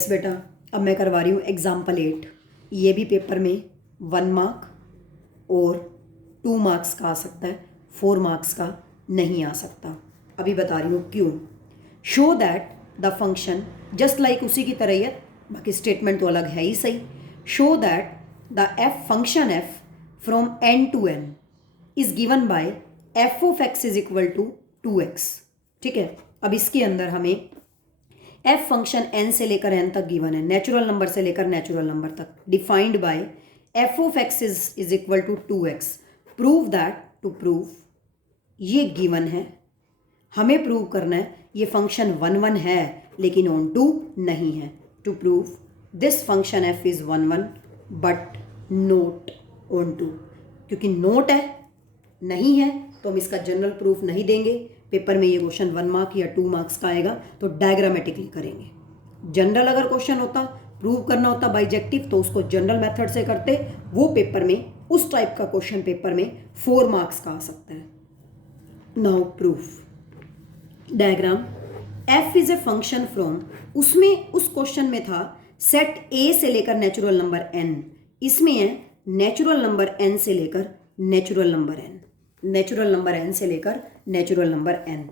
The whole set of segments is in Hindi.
यस बेटा, अब मैं करवा रही हूँ एग्जाम्पल 8। ये भी पेपर में 1 मार्क और 2 मार्क्स का आ सकता है, 4 मार्क्स का नहीं आ सकता। अभी बता रही हूँ क्यों। Show that the function just like उसी की तरह ही है, बाकी स्टेटमेंट तो अलग है ही सही। Show that the f function f from n to n is given by f of x is equal to 2x। ठीक है, अब इसके अंदर हमें एफ फंक्शन एन से लेकर एन तक गिवन है, नेचुरल नंबर से लेकर नेचुरल नंबर तक, defined by f of x is equal to 2x। Prove that, to prove ये गिवन है, हमें प्रूव करना है ये फंक्शन 1 है लेकिन ऑन टू नहीं है। To prove this function f is 1 but not onto, क्योंकि नोट है नहीं है तो हम इसका जनरल प्रूफ नहीं देंगे। पेपर में ये क्वेश्चन 1 मार्क या 2 मार्क्स का आएगा तो डायग्रामेटिकली करेंगे। जनरल अगर क्वेश्चन होता, प्रूव करना होता बाइजेक्टिव, तो उसको जनरल मेथड से करते, वो पेपर में उस टाइप का क्वेश्चन पेपर में 4 मार्क्स का आ सकता है। Now proof diagram, F is a function from, उसमें उस क्वेश्चन में था सेट ए से लेकर नेचुरल नंबर एन, इसमें है नेचुरल नंबर एन से लेकर natural number n, natural number n से लेकर नेचुरल नंबर एन।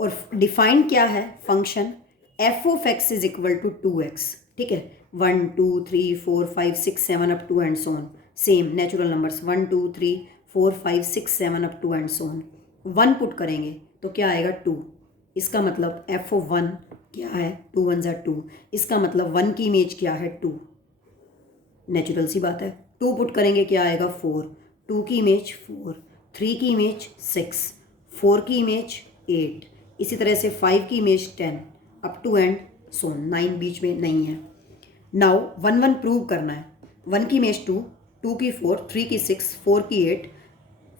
और डिफाइंड क्या है function f of x is equal to 2x। ठीक है, 1 2 3 4 5 6 7 up to and so on, same natural numbers 1 2 3 4 5 6 7 up to and so on. 1 put करेंगे तो क्या आएगा 2, इसका मतलब एफ ऑफ 1 क्या है 2 1 ज़ा 2, इसका मतलब 1 की इमेज क्या है 2, नेचुरल सी बात है। 2 पुट करेंगे क्या आएगा 4, 2 की इमेज 4, 3 की इमेज 6, 4 की इमेज 8, इसी तरह से 5 की image 10 up to and so 9 बीच में नहीं है। नाउ 1 1 प्रूव करना है। 1 की इमेज 2, 2 की 4, 3 की 6, 4 की 8,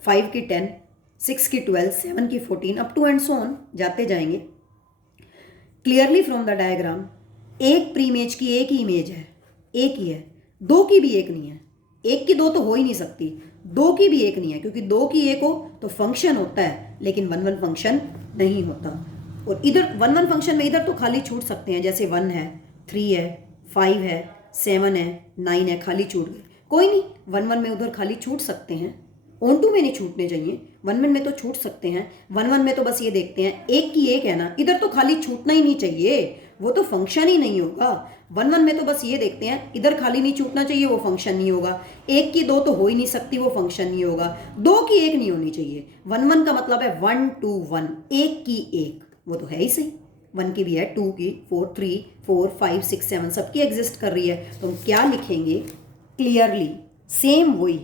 5 की 10, 6 की 12, 7 की 14 up to and so on जाते जाएंगे। क्लियरली फ्रॉम द डायग्राम एक प्री इमेज की एक ही इमेज है, एक ही है, 2 की भी एक नहीं है, 1 की 2 तो हो ही नहीं सकती, 2 की भी एक नहीं है, क्योंकि 2 की 1 हो तो फंक्शन होता है लेकिन 1 1 फंक्शन नहीं होता। और इधर 1 1 फंक्शन में इधर तो खाली छूट सकते हैं, जैसे 1 है, 3 है, 5 है, 7 है, 9 है, खाली छूट गए, कोई नहीं, 1 1 में उधर खाली छूट सकते हैं, ऑन टू में नहीं छूटने चाहिए, 1 1 में तो छूट सकते हैं। 1 1 में तो बस ये देखते हैं एक की एक है ना, इधर तो खाली छूटना ही नहीं चाहिए, वो तो फंक्शन ही नहीं होगा। 1 1 में तो बस ये देखते हैं इधर खाली नहीं छूटना चाहिए, वो फंक्शन नहीं होगा। 1 की 2 तो हो ही नहीं सकती, वो फंक्शन नहीं होगा। 2 की 1 नहीं होनी चाहिए। 1 1 का मतलब है 1 2 1, 1 की 1, वो तो है ही सही। 1 की भी है, 2 की, 4 3 4 5 6 7 सबकी एग्जिस्ट कर रही है, तो हम क्या लिखेंगे क्लियरली, सेम वही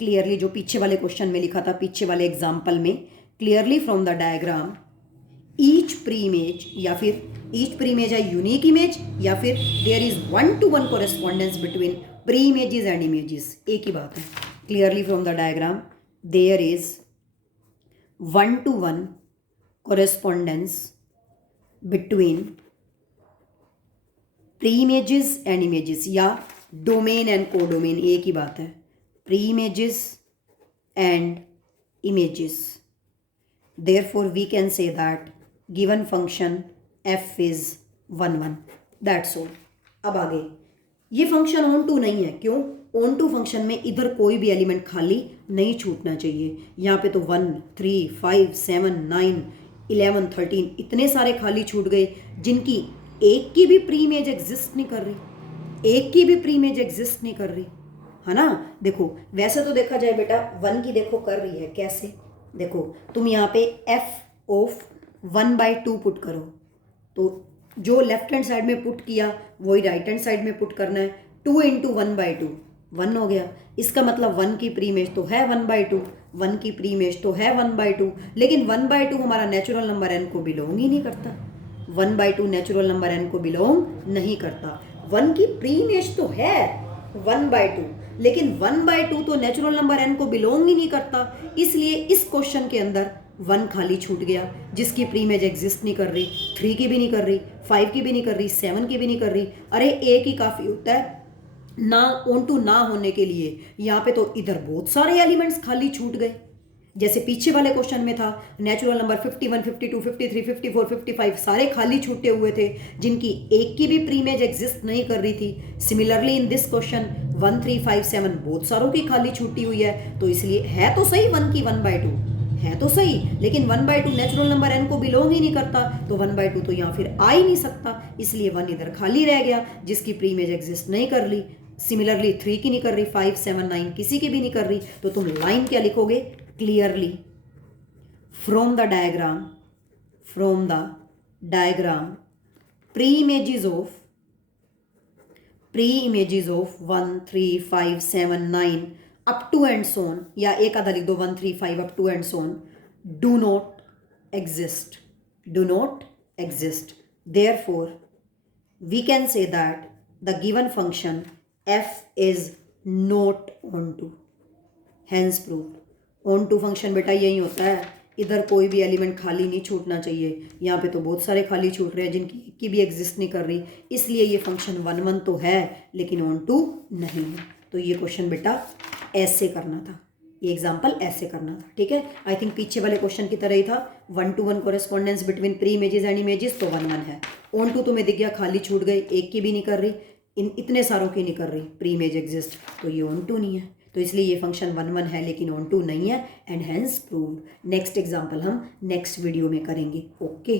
क्लियरली जो पीछे वाले क्वेश्चन में लिखा था, पीछे वाले एग्जाम्पल में, clearly from the diagram each pre image, या फिर ईच प्री इमेज है यूनिक इमेज, या फिर there is 1 to 1 correspondence between pre images and images, एक ही बात है। Clearly from the diagram there is 1 to 1 correspondence between pre images and images, या डोमेन एंड कोडोमेन, एक ही बात है, pre images and images. Therefore, we can say that given function f is 1 1. That's all. अब आगे, ये फंक्शन ऑन टू नहीं है, क्यों? ऑन टू फंक्शन में इधर कोई भी एलिमेंट खाली नहीं छूटना चाहिए। यहाँ पे तो 1 3 5 7 9 11 13 इतने सारे खाली छूट गए, जिनकी एक की भी प्री इमेज एग्जिस्ट नहीं कर रही, एक की भी प्री इमेज एग्जिस्ट नहीं कर रही, है ना। देखो वैसे तो देखा जाए बेटा 1 की देखो कर रही है, कैसे देखो, तुम यहाँ पे f ऑफ 1/2 पुट करो, तो जो लेफ्ट हैंड साइड में पुट किया वही राइट हैंड साइड में पुट करना है। 2 × 1/2 1 हो गया, इसका मतलब 1 की प्री इमेज तो है 1/2, 1 की प्री इमेज तो है 1/2, लेकिन 1/2 हमारा नेचुरल नंबर n को बिलोंग ही नहीं करता। 1/2 नेचुरल नंबर n को बिलोंग नहीं करता। 1 की प्री इमेज तो है 1/2, लेकिन 1/2 तो नेचुरल नंबर n को बिलोंग ही नहीं करता, इसलिए इस क्वेश्चन के अंदर 1 खाली छूट गया, जिसकी प्री इमेज एग्जिस्ट नहीं कर रही, 3 की भी नहीं कर रही, 5 की भी नहीं कर रही, 7 की भी नहीं कर रही। अरे एक ही काफ़ी होता है ना ऑन टू ना होने के लिए, यहाँ पे तो इधर बहुत सारे एलिमेंट्स खाली छूट गए, जैसे पीछे वाले क्वेश्चन में था नेचुरल नंबर 51, 52, 53, 54, 55 सारे खाली छूटे हुए थे जिनकी एक की भी प्रीमेज एग्जिस्ट नहीं कर रही थी। सिमिलरली इन दिस क्वेश्चन 1, 3, 5, 7 बहुत सारों की खाली छूटी हुई है, तो इसलिए है तो सही 1 की 1/2 है तो सही, लेकिन 1/2 नेचुरल नंबर n को बिलोंग ही नहीं करता, तो 1/2 तो यहाँ फिर आ ही नहीं सकता, इसलिए 1 इधर खाली रह गया जिसकी प्रीमेज एग्जिस्ट नहीं कर रही। सिमिलरली 3 की नहीं कर रही, 5, 7, 9 किसी की भी नहीं कर रही, तो तुम लाइन क्या लिखोगे? Clearly from the diagram pre-images of 1, 3, 5, 7, 9 up to and so on, या एक आधा लिख दो 1, 3, 5 up to and so on, do not exist. Therefore we can say that the given function f is not onto, hence proved. onto function बेटा यही होता है, इधर कोई भी एलिमेंट खाली नहीं छूटना चाहिए। यहाँ पे तो बहुत सारे खाली छूट रहे हैं जिनकी एक की भी एग्जिस्ट नहीं कर रही, इसलिए ये फंक्शन 1, 1 तो है लेकिन onto नहीं है। तो ये क्वेश्चन बेटा ऐसे करना था, ये एग्जाम्पल ऐसे करना था, ठीक है। आई थिंक पीछे वाले क्वेश्चन की तरह ही था, 1 to 1 correspondence between pre images and images, तो 1, 1 है। onto तुम्हें दिख गया खाली छूट गई, एक की भी नहीं कर रही, इतने सारों की नहीं कर रही प्री इमेज एग्जिस्ट, तो ये onto नहीं है, तो इसलिए ये फंक्शन 1, 1 है लेकिन onto नहीं है, and hence proved. Next example हम नेक्स्ट वीडियो में करेंगे। ओके।